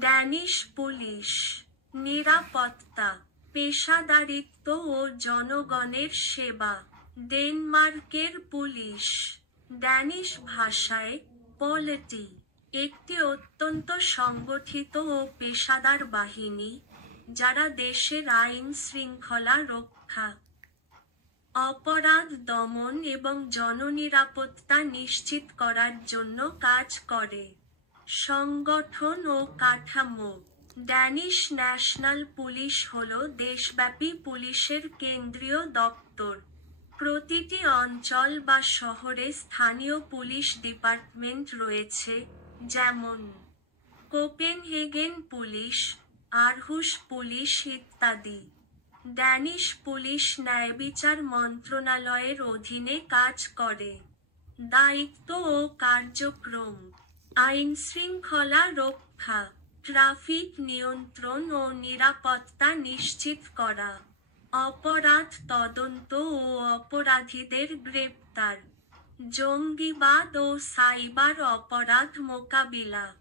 Danish police, নিরাপত্তা, পেশাদারিত্ব ও জনগণের সেবা। ডেনমার্কের পুলিশ ড্যানিশ ভাষায় পলিটি, একটি অত্যন্ত সংগঠিত ও পেশাদার বাহিনী, যারা দেশের আইন শৃঙ্খলা রক্ষা, অপরাধ দমন এবং জননিরাপত্তা নিশ্চিত করার জন্য কাজ করে। সংগঠন ও কাঠামো। ড্যানিশ ন্যাশনাল পুলিশ হল দেশব্যাপী পুলিশের কেন্দ্রীয় দপ্তর। প্রতিটি অঞ্চল বা শহরে স্থানীয় পুলিশ ডিপার্টমেন্ট রয়েছে, যেমন কোপেনহেগেন পুলিশ, আরহুস পুলিশ ইত্যাদি। ড্যানিশ পুলিশ ন্যায়বিচার মন্ত্রণালয়ের অধীনে কাজ করে। দায়িত্ব ও কার্যক্রম। আইন শৃঙ্খলা রক্ষা, ট্রাফিক নিয়ন্ত্রণ ও নিরাপত্তা নিশ্চিত করা, অপরাধ তদন্ত ও অপরাধীদের গ্রেপ্তার, জঙ্গিবাদ ও সাইবার অপরাধ মোকাবিলা,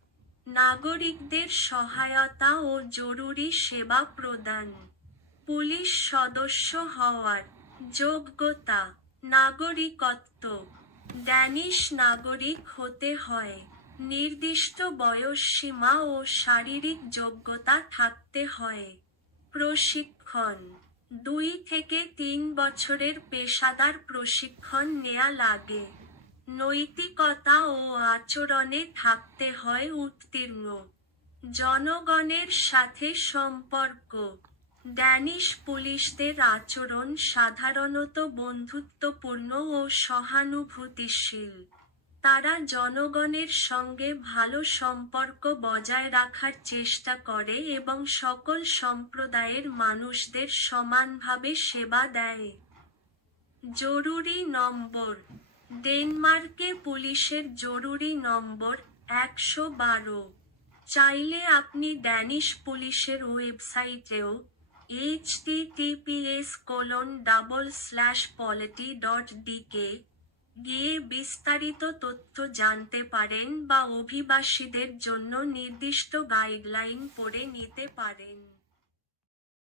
নাগরিকদের সহায়তা ও জরুরি সেবা প্রদান, পুলিশ সদস্য হওয়ার যোগ্যতা, নাগরিকত্ব ড্যানিশ নাগরিক হতে হয়। নির্দিষ্ট বয়সসীমা ও শারীরিক যোগ্যতা থাকতে হয়। প্রশিক্ষণ। দুই থেকে তিন বছরের পেশাদার প্রশিক্ষণ নেয়া লাগে। নৈতিকতা ও আচরণে থাকতে হয় উত্তীর্ণ। জনগণের সাথে সম্পর্ক। ড্যানিশ পুলিশদের আচরণ সাধারণত বন্ধুত্বপূর্ণ ও সহানুভূতিশীল। তারা জনগণের সঙ্গে ভালো সম্পর্ক বজায় রাখার চেষ্টা করে এবং সকল সম্প্রদায়ের মানুষদের সমানভাবে সেবা দেয়। জরুরি নম্বর। ডেনমার্কে পুলিশের জরুরি নম্বর একশো বারো। চাইলে আপনি ড্যানিশ পুলিশের ওয়েবসাইটেও H T TPS colon double slash politi dot DK গিয়ে বিস্তারিত তথ্য জানতে পারেন বা অভিবাসীদের জন্য নির্দিষ্ট গাইডলাইন পড়ে নিতে পারেন।